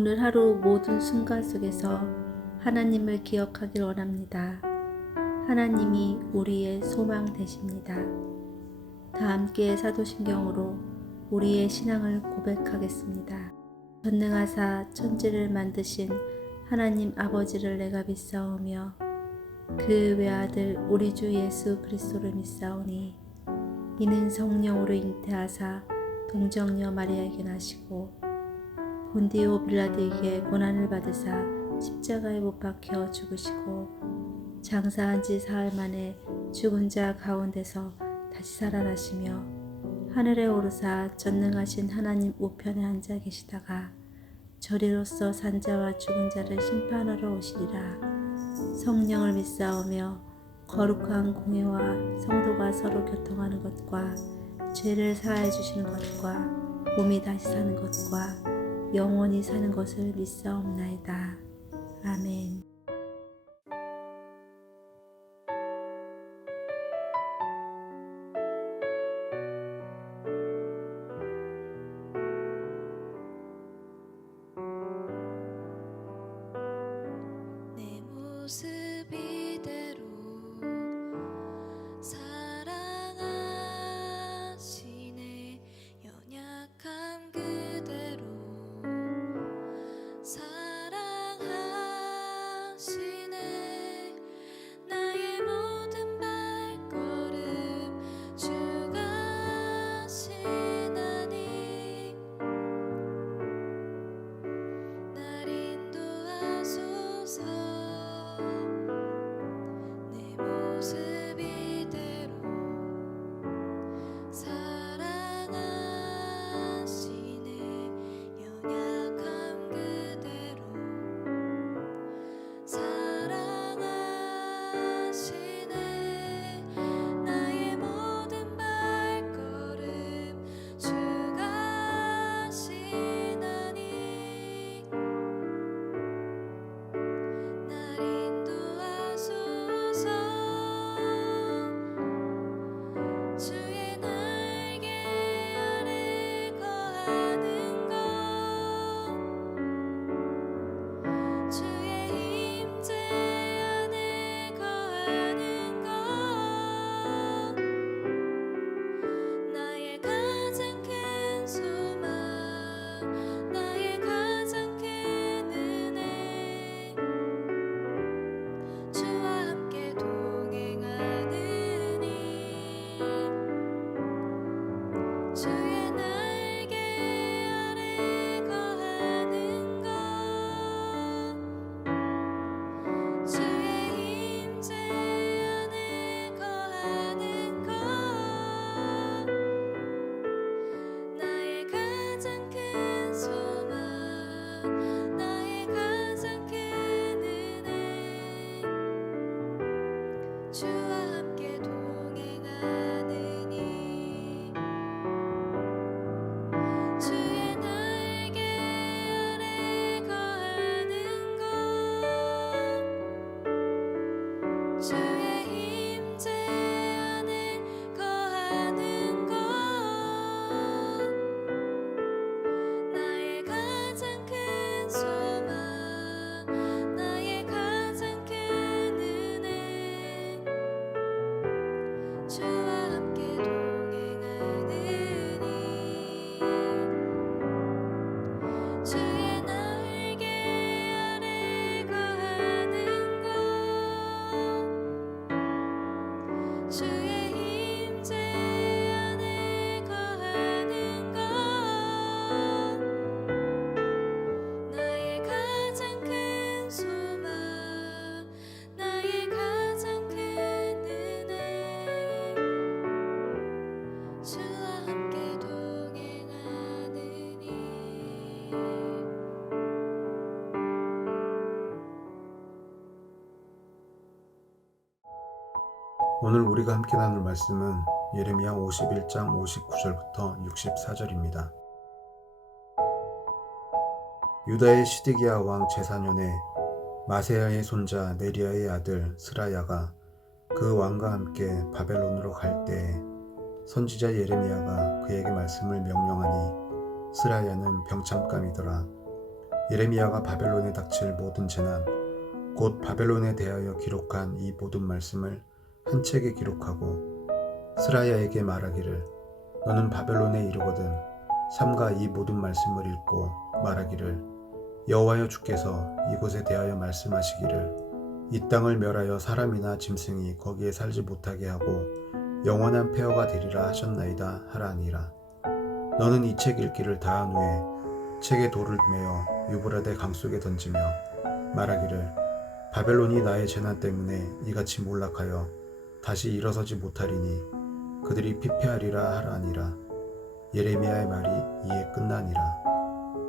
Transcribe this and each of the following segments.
오늘 하루 모든 순간 속에서 하나님을 기억하길 원합니다. 하나님이 우리의 소망 되십니다. 다 함께 사도신경으로 우리의 신앙을 고백하겠습니다. 전능하사 천지를 만드신 하나님 아버지를 내가 믿사오며 그 외아들 우리 주 예수 그리스도를 믿사오니 이는 성령으로 잉태하사 동정녀 마리아에게 나시고 본디오 빌라도에게 고난을 받으사 십자가에 못 박혀 죽으시고 장사한 지 사흘 만에 죽은 자 가운데서 다시 살아나시며 하늘에 오르사 전능하신 하나님 우편에 앉아 계시다가 저리로서 산자와 죽은 자를 심판하러 오시리라. 성령을 믿사오며 거룩한 공회와 성도가 서로 교통하는 것과 죄를 사하여 주시는 것과 몸이 다시 사는 것과 영원히 사는 것을 믿사옵나이다. 아멘. 내 모습 이대로 사랑하시네. 연약함 그대로 사랑하시네. 나의 모든 발걸음 주가 하시나니 날 인도하소서. 내 모습 이대로 사랑하시네. 연약함 그대로 사랑하시네. 나의 모든 발걸음 주가 하시나니 날 인도하소서. 주의 날개 아래 거하는 것, 주의 임재 안에 거하는 것, 나의 가장 큰 소망, 나의 가장 큰 은혜, 주와 함께 동행하느니 주의 날개 아래 거하는 것, 주의 임재 안에 거하는 것, 나의 가장 큰 소망, 나의 가장 큰 은혜, 주와 함께 동행하느니 주의 날개 아래 거하는 것, 주의 임재 안에 거하는 것, 나의 가장 큰 소망, 나의 가장 큰 은혜, 주와 함께 동행하느니 주의 날개 아래 거하는 것, 주의 임재 안에 거하는 것, 나의 가장 큰 소망, 나의 가장 큰 은혜, 주와 함께 동행하느니 오늘 우리가 함께 나눌 말씀은 예레미야 51장 59절부터 64절입니다. 유다의 시드기야 왕 제4년에 마세야의 손자 네리야의 아들 스라야가 그 왕과 함께 바벨론으로 갈 때에 선지자 예레미야가 그에게 말씀을 명령하니 스라야는 병참감이더라. 예레미야가 바벨론에 닥칠 모든 재난, 곧 바벨론에 대하여 기록한 이 모든 말씀을 한 책에 기록하고 스라야에게 말하기를 너는 바벨론에 이르거든 삼가 이 모든 말씀을 읽고 말하기를 여호와여 주께서 이곳에 대하여 말씀하시기를 이 땅을 멸하여 사람이나 짐승이 거기에 살지 못하게 하고 영원한 폐허가 되리라 하셨나이다 하라니라. 너는 이 책 읽기를 다한 후에 책에 돌을 메어 유브라데 강 속에 던지며 말하기를 바벨론이 나의 재난 때문에 이같이 몰락하여 다시 일어서지 못하리니 그들이 피폐하리라 하라니라. 예레미야의 말이 이에 끝나니라.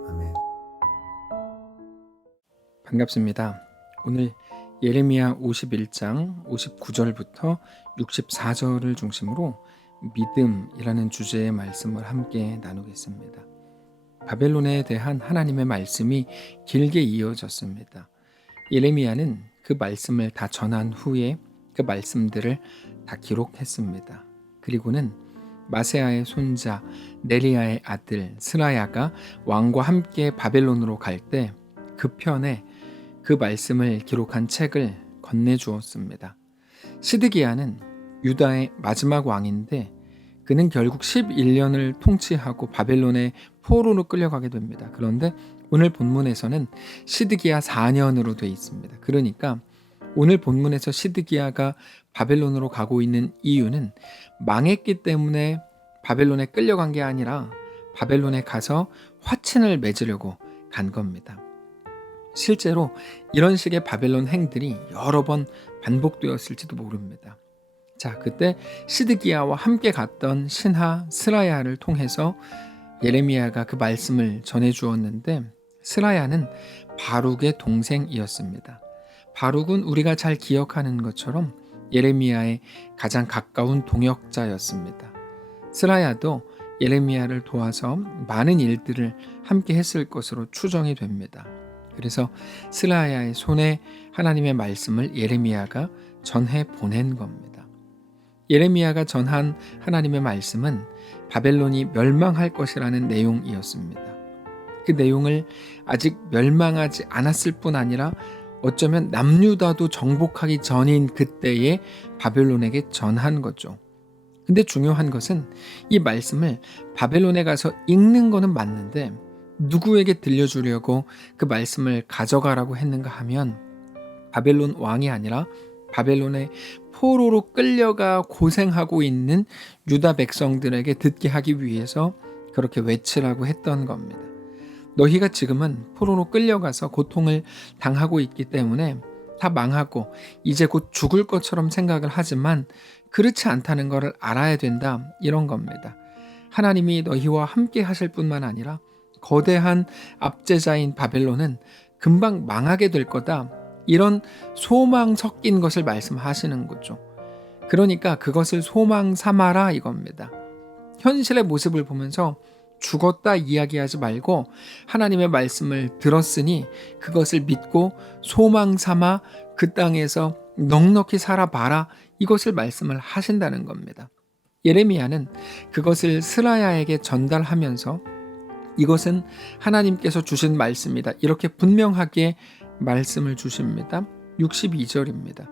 아멘. 반갑습니다. 오늘 예레미야 51장 59절부터 64절을 중심으로 믿음이라는 주제의 말씀을 함께 나누겠습니다. 바벨론에 대한 하나님의 말씀이 길게 이어졌습니다. 예레미야는 그 말씀을 다 전한 후에 그 말씀들을 다 기록했습니다. 그리고는 마세아의 손자 네리야의 아들 스라야가 왕과 함께 바벨론으로 갈 때 그 편에 그 말씀을 기록한 책을 건네주었습니다. 시드기야는 유다의 마지막 왕인데 그는 결국 11년을 통치하고 바벨론의 포로로 끌려가게 됩니다. 그런데 오늘 본문에서는 시드기야 4년으로 되어 있습니다. 그러니까 오늘 본문에서 시드기야가 바벨론으로 가고 있는 이유는 망했기 때문에 바벨론에 끌려간 게 아니라 바벨론에 가서 화친을 맺으려고 간 겁니다. 실제로 이런 식의 바벨론 행들이 여러 번 반복되었을지도 모릅니다. 자, 그때 시드기야와 함께 갔던 신하 스라야를 통해서 예레미야가 그 말씀을 전해 주었는데 스라야는 바룩의 동생이었습니다. 바룩은 우리가 잘 기억하는 것처럼 예레미야의 가장 가까운 동역자였습니다. 스라야도 예레미야를 도와서 많은 일들을 함께 했을 것으로 추정이 됩니다. 그래서 스라야의 손에 하나님의 말씀을 예레미야가 전해 보낸 겁니다. 예레미야가 전한 하나님의 말씀은 바벨론이 멸망할 것이라는 내용이었습니다. 그 내용을 아직 멸망하지 않았을 뿐 아니라 어쩌면 남유다도 정복하기 전인 그때에 바벨론에게 전한 거죠. 근데 중요한 것은 이 말씀을 바벨론에 가서 읽는 거는 맞는데 누구에게 들려주려고 그 말씀을 가져가라고 했는가 하면 바벨론 왕이 아니라 바벨론의 포로로 끌려가 고생하고 있는 유다 백성들에게 듣게 하기 위해서 그렇게 외치라고 했던 겁니다. 너희가 지금은 포로로 끌려가서 고통을 당하고 있기 때문에 다 망하고 이제 곧 죽을 것처럼 생각을 하지만 그렇지 않다는 것을 알아야 된다, 이런 겁니다. 하나님이 너희와 함께 하실 뿐만 아니라 거대한 압제자인 바벨론은 금방 망하게 될 거다, 이런 소망 섞인 것을 말씀하시는 거죠. 그러니까 그것을 소망 삼아라 이겁니다. 현실의 모습을 보면서 죽었다 이야기하지 말고 하나님의 말씀을 들었으니 그것을 믿고 소망 삼아 그 땅에서 넉넉히 살아봐라, 이것을 말씀을 하신다는 겁니다. 예레미야는 그것을 스라야에게 전달하면서 이것은 하나님께서 주신 말씀이다, 이렇게 분명하게 말씀을 주십니다. 62절입니다.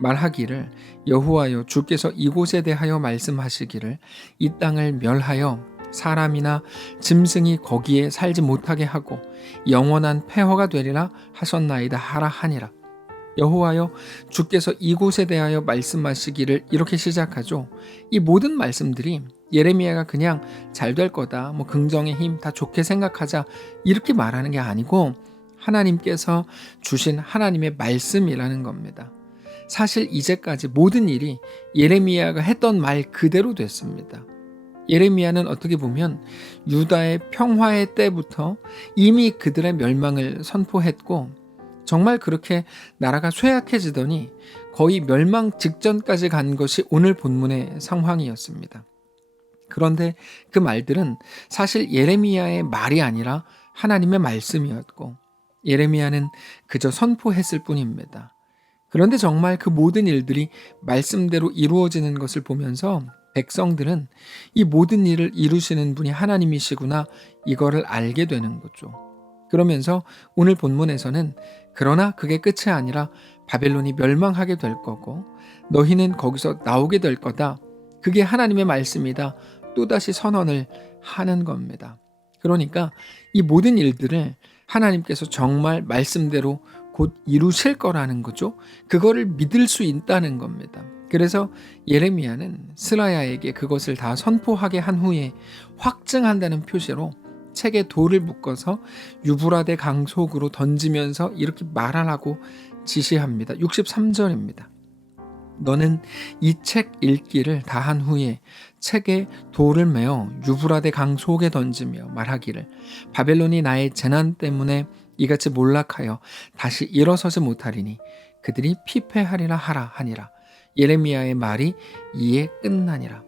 말하기를 여호와여 주께서 이곳에 대하여 말씀하시기를 이 땅을 멸하여 사람이나 짐승이 거기에 살지 못하게 하고 영원한 폐허가 되리라 하셨나이다 하라 하니라. 여호와여 주께서 이곳에 대하여 말씀하시기를, 이렇게 시작하죠. 이 모든 말씀들이 예레미야가 그냥 잘 될 거다, 긍정의 힘, 다 좋게 생각하자, 이렇게 말하는 게 아니고 하나님께서 주신 하나님의 말씀이라는 겁니다. 사실 이제까지 모든 일이 예레미야가 했던 말 그대로 됐습니다. 예레미야는 어떻게 보면 유다의 평화의 때부터 이미 그들의 멸망을 선포했고, 정말 그렇게 나라가 쇠약해지더니 거의 멸망 직전까지 간 것이 오늘 본문의 상황이었습니다. 그런데 그 말들은 사실 예레미야의 말이 아니라 하나님의 말씀이었고 예레미야는 그저 선포했을 뿐입니다. 그런데 정말 그 모든 일들이 말씀대로 이루어지는 것을 보면서 백성들은 이 모든 일을 이루시는 분이 하나님이시구나, 이거를 알게 되는 거죠. 그러면서 오늘 본문에서는 그러나 그게 끝이 아니라 바벨론이 멸망하게 될 거고 너희는 거기서 나오게 될 거다. 그게 하나님의 말씀이다. 또다시 선언을 하는 겁니다. 그러니까 이 모든 일들을 하나님께서 정말 말씀대로 곧 이루실 거라는 거죠. 그거를 믿을 수 있다는 겁니다. 그래서 예레미야는 스라야에게 그것을 다 선포하게 한 후에 확증한다는 표시로 책에 돌을 묶어서 유브라데 강 속으로 던지면서 이렇게 말하라고 지시합니다. 63절입니다. 너는 이 책 읽기를 다 한 후에 책에 돌을 메어 유브라데 강 속에 던지며 말하기를 바벨론이 나의 재난 때문에 이같이 몰락하여 다시 일어서지 못하리니 그들이 피폐하리라 하라 하니라. 예레미야의 말이 이에 끝나니라.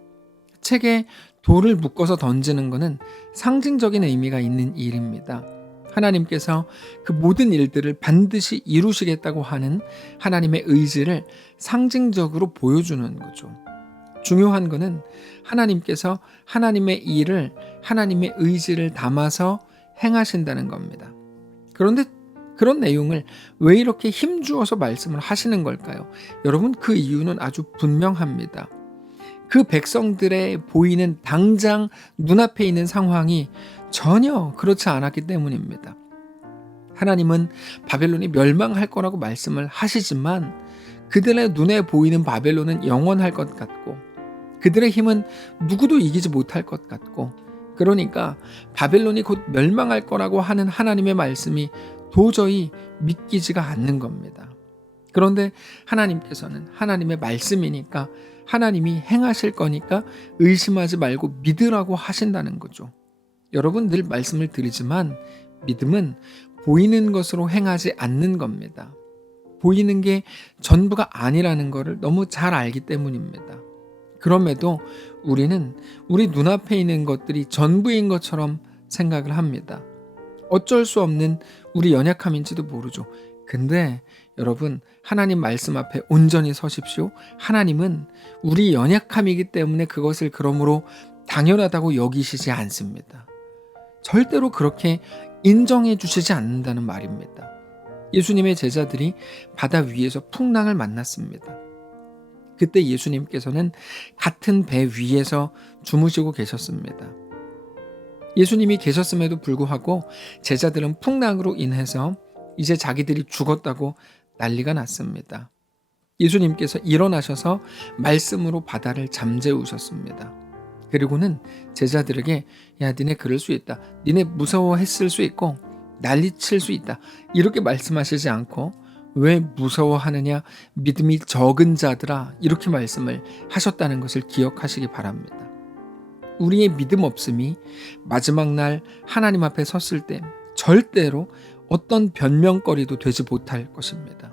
책에 돌을 묶어서 던지는 것은 상징적인 의미가 있는 일입니다. 하나님께서 그 모든 일들을 반드시 이루시겠다고 하는 하나님의 의지를 상징적으로 보여주는 거죠. 중요한 것은 하나님께서 하나님의 일을 하나님의 의지를 담아서 행하신다는 겁니다. 그런데 그런 내용을 왜 이렇게 힘주어서 말씀을 하시는 걸까요? 여러분, 그 이유는 아주 분명합니다. 그 백성들의 보이는 당장 눈앞에 있는 상황이 전혀 그렇지 않았기 때문입니다. 하나님은 바벨론이 멸망할 거라고 말씀을 하시지만 그들의 눈에 보이는 바벨론은 영원할 것 같고 그들의 힘은 누구도 이기지 못할 것 같고 그러니까 바벨론이 곧 멸망할 거라고 하는 하나님의 말씀이 도저히 믿기지가 않는 겁니다. 그런데 하나님께서는 하나님의 말씀이니까 하나님이 행하실 거니까 의심하지 말고 믿으라고 하신다는 거죠. 여러분, 늘 말씀을 드리지만 믿음은 보이는 것으로 행하지 않는 겁니다. 보이는 게 전부가 아니라는 것을 너무 잘 알기 때문입니다. 그럼에도 우리는 우리 눈앞에 있는 것들이 전부인 것처럼 생각을 합니다. 어쩔 수 없는 우리 연약함인지도 모르죠. 근데 여러분, 하나님 말씀 앞에 온전히 서십시오. 하나님은 우리 연약함이기 때문에 그것을 그러므로 당연하다고 여기시지 않습니다. 절대로 그렇게 인정해 주시지 않는다는 말입니다. 예수님의 제자들이 바다 위에서 풍랑을 만났습니다. 그때 예수님께서는 같은 배 위에서 주무시고 계셨습니다. 예수님이 계셨음에도 불구하고 제자들은 풍랑으로 인해서 이제 자기들이 죽었다고 난리가 났습니다. 예수님께서 일어나셔서 말씀으로 바다를 잠재우셨습니다. 그리고는 제자들에게 야, 니네 그럴 수 있다. 니네 무서워했을 수 있고 난리칠 수 있다. 이렇게 말씀하시지 않고 왜 무서워하느냐 믿음이 적은 자들아 이렇게 말씀을 하셨다는 것을 기억하시기 바랍니다. 우리의 믿음 없음이 마지막 날 하나님 앞에 섰을 때 절대로 어떤 변명거리도 되지 못할 것입니다.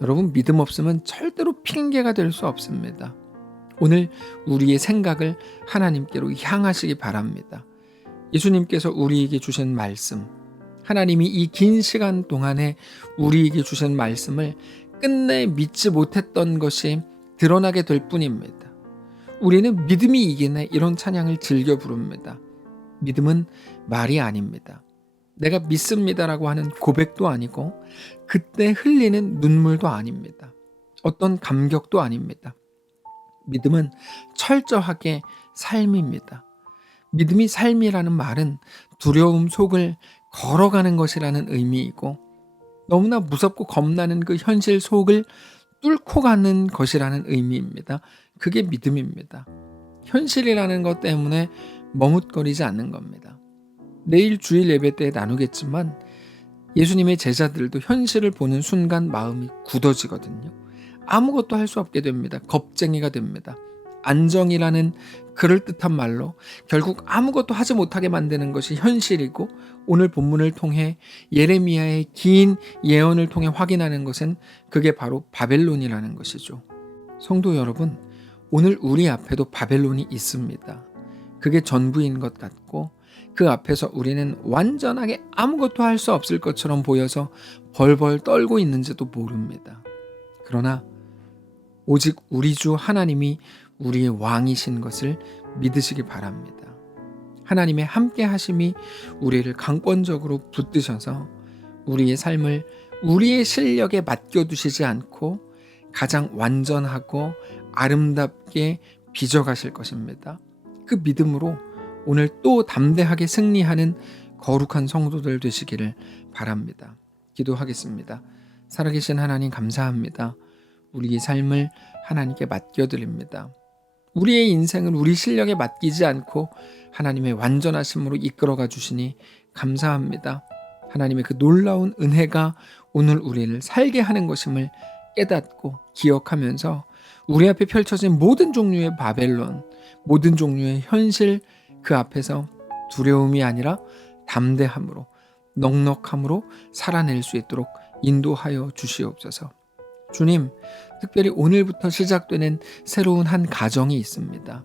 여러분, 믿음 없음은 절대로 핑계가 될 수 없습니다. 오늘 우리의 생각을 하나님께로 향하시기 바랍니다. 예수님께서 우리에게 주신 말씀, 하나님이 이 긴 시간 동안에 우리에게 주신 말씀을 끝내 믿지 못했던 것이 드러나게 될 뿐입니다. 우리는 믿음이 이기네 이런 찬양을 즐겨 부릅니다. 믿음은 말이 아닙니다. 내가 믿습니다라고 하는 고백도 아니고 그때 흘리는 눈물도 아닙니다. 어떤 감격도 아닙니다. 믿음은 철저하게 삶입니다. 믿음이 삶이라는 말은 두려움 속을 걸어가는 것이라는 의미이고 너무나 무섭고 겁나는 그 현실 속을 뚫고 가는 것이라는 의미입니다. 그게 믿음입니다. 현실이라는 것 때문에 머뭇거리지 않는 겁니다. 내일 주일 예배 때 나누겠지만 예수님의 제자들도 현실을 보는 순간 마음이 굳어지거든요. 아무것도 할 수 없게 됩니다. 겁쟁이가 됩니다. 안정이라는 그럴듯한 말로 결국 아무것도 하지 못하게 만드는 것이 현실이고 오늘 본문을 통해 예레미야의 긴 예언을 통해 확인하는 것은 그게 바로 바벨론이라는 것이죠. 성도 여러분, 오늘 우리 앞에도 바벨론이 있습니다. 그게 전부인 것 같고 그 앞에서 우리는 완전하게 아무것도 할 수 없을 것처럼 보여서 벌벌 떨고 있는지도 모릅니다. 그러나 오직 우리 주 하나님이 우리의 왕이신 것을 믿으시기 바랍니다. 하나님의 함께 하심이 우리를 강권적으로 붙드셔서 우리의 삶을 우리의 실력에 맡겨두시지 않고 가장 완전하고 아름답게 빚어가실 것입니다. 그 믿음으로 오늘 또 담대하게 승리하는 거룩한 성도들 되시기를 바랍니다. 기도하겠습니다. 살아계신 하나님 감사합니다. 우리의 삶을 하나님께 맡겨드립니다. 우리의 인생을 우리 실력에 맡기지 않고 하나님의 완전하심으로 이끌어가 주시니 감사합니다. 하나님의 그 놀라운 은혜가 오늘 우리를 살게 하는 것임을 깨닫고 기억하면서 우리 앞에 펼쳐진 모든 종류의 바벨론, 모든 종류의 현실 그 앞에서 두려움이 아니라 담대함으로 넉넉함으로 살아낼 수 있도록 인도하여 주시옵소서. 주님, 특별히 오늘부터 시작되는 새로운 한 가정이 있습니다.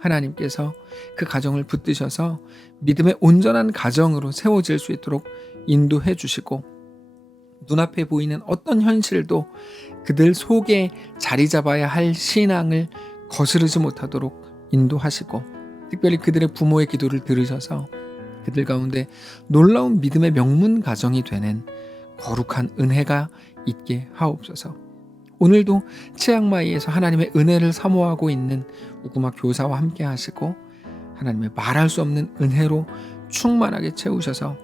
하나님께서 그 가정을 붙드셔서 믿음의 온전한 가정으로 세워질 수 있도록 인도해 주시고 눈앞에 보이는 어떤 현실도 그들 속에 자리 잡아야 할 신앙을 거스르지 못하도록 인도하시고 특별히 그들의 부모의 기도를 들으셔서 그들 가운데 놀라운 믿음의 명문 가정이 되는 거룩한 은혜가 있게 하옵소서. 오늘도 치앙마이에서 하나님의 은혜를 사모하고 있는 우구마 교사와 함께 하시고 하나님의 말할 수 없는 은혜로 충만하게 채우셔서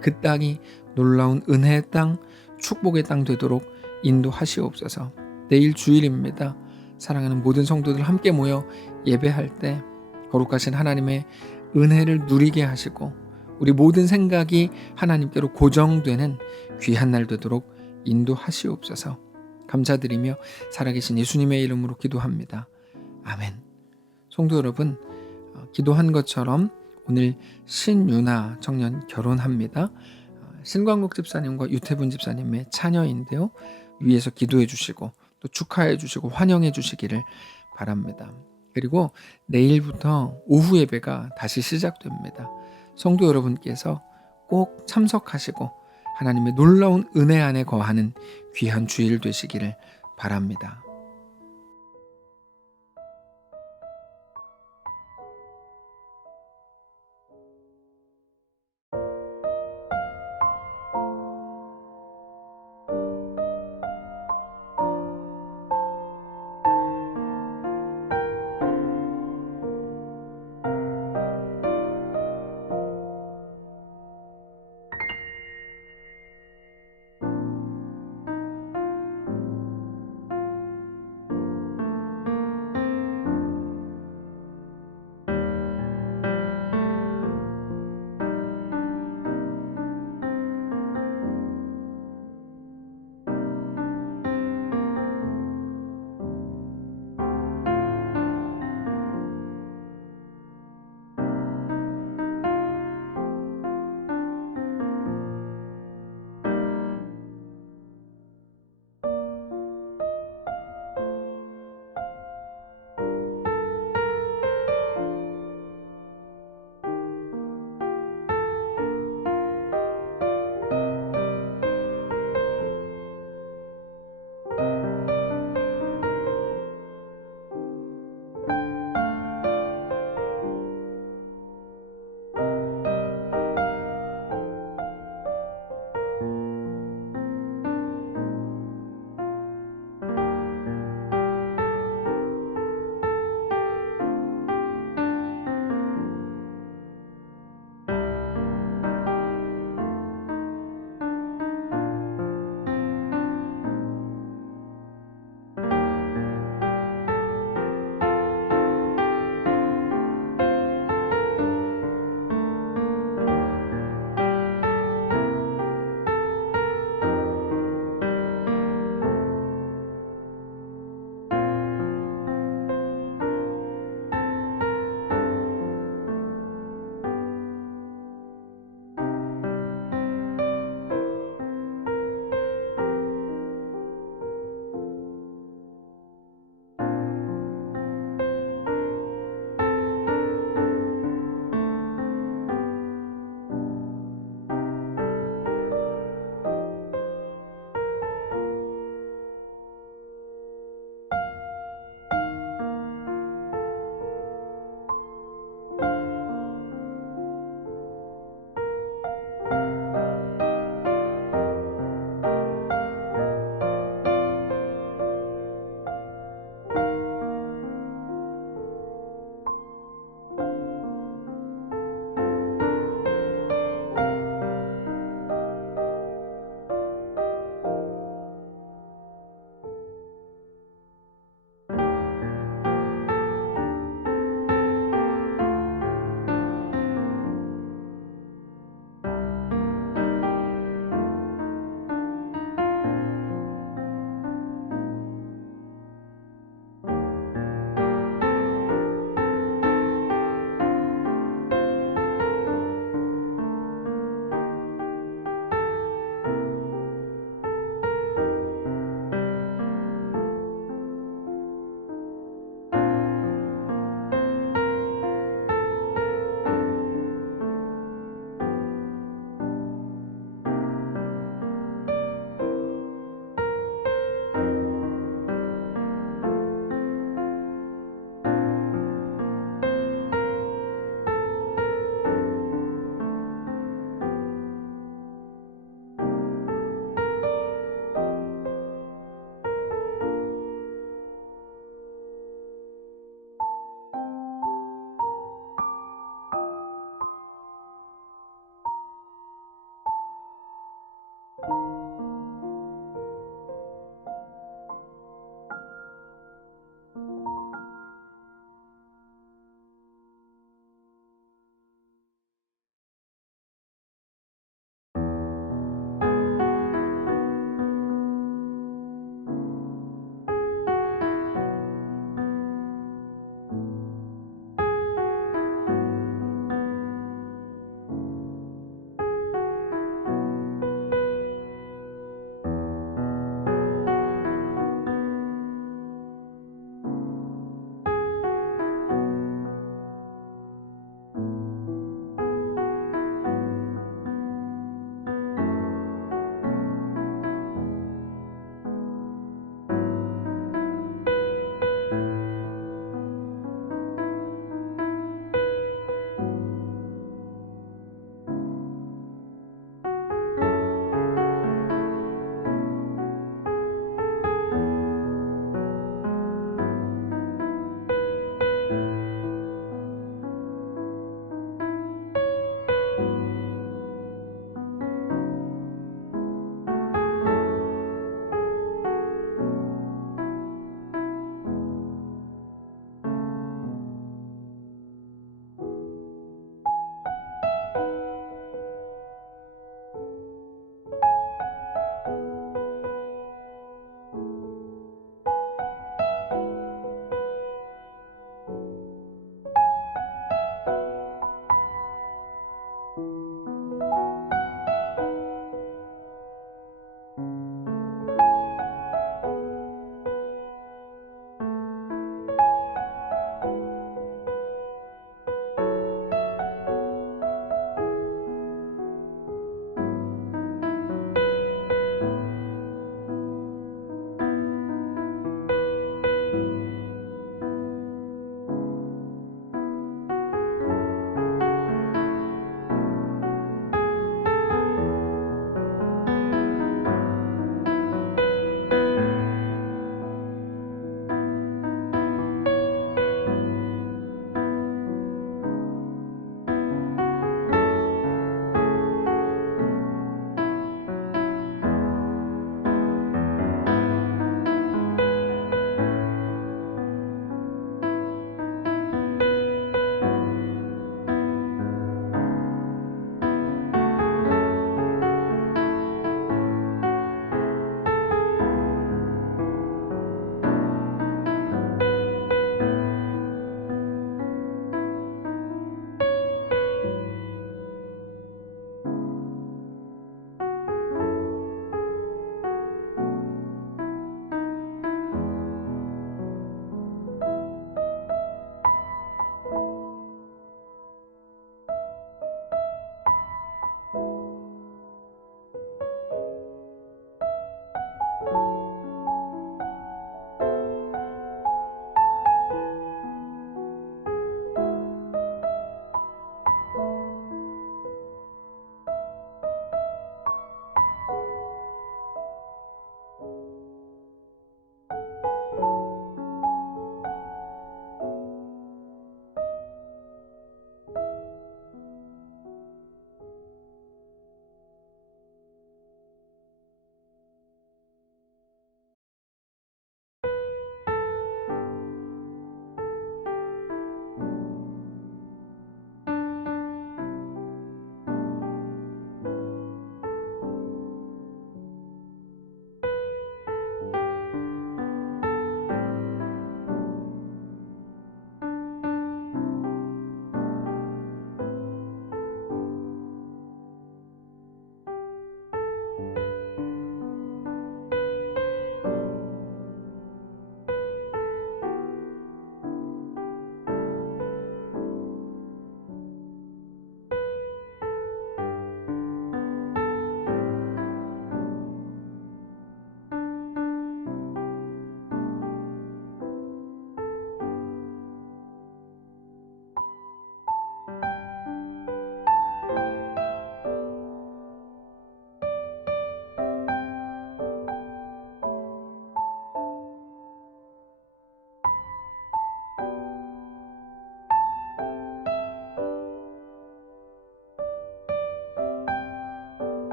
그 땅이 놀라운 은혜의 땅, 축복의 땅 되도록 인도하시옵소서. 내일 주일입니다. 사랑하는 모든 성도들 함께 모여 예배할 때 거룩하신 하나님의 은혜를 누리게 하시고 우리 모든 생각이 하나님께로 고정되는 귀한 날 되도록 인도하시옵소서. 감사드리며 살아계신 예수님의 이름으로 기도합니다. 아멘. 성도 여러분, 기도한 것처럼 오늘 신유나 청년 결혼합니다. 신광국 집사님과 유태분 집사님의 자녀인데요. 위에서 기도해 주시고 또 축하해 주시고 환영해 주시기를 바랍니다. 그리고 내일부터 오후 예배가 다시 시작됩니다. 성도 여러분께서 꼭 참석하시고 하나님의 놀라운 은혜 안에 거하는 귀한 주일 되시기를 바랍니다.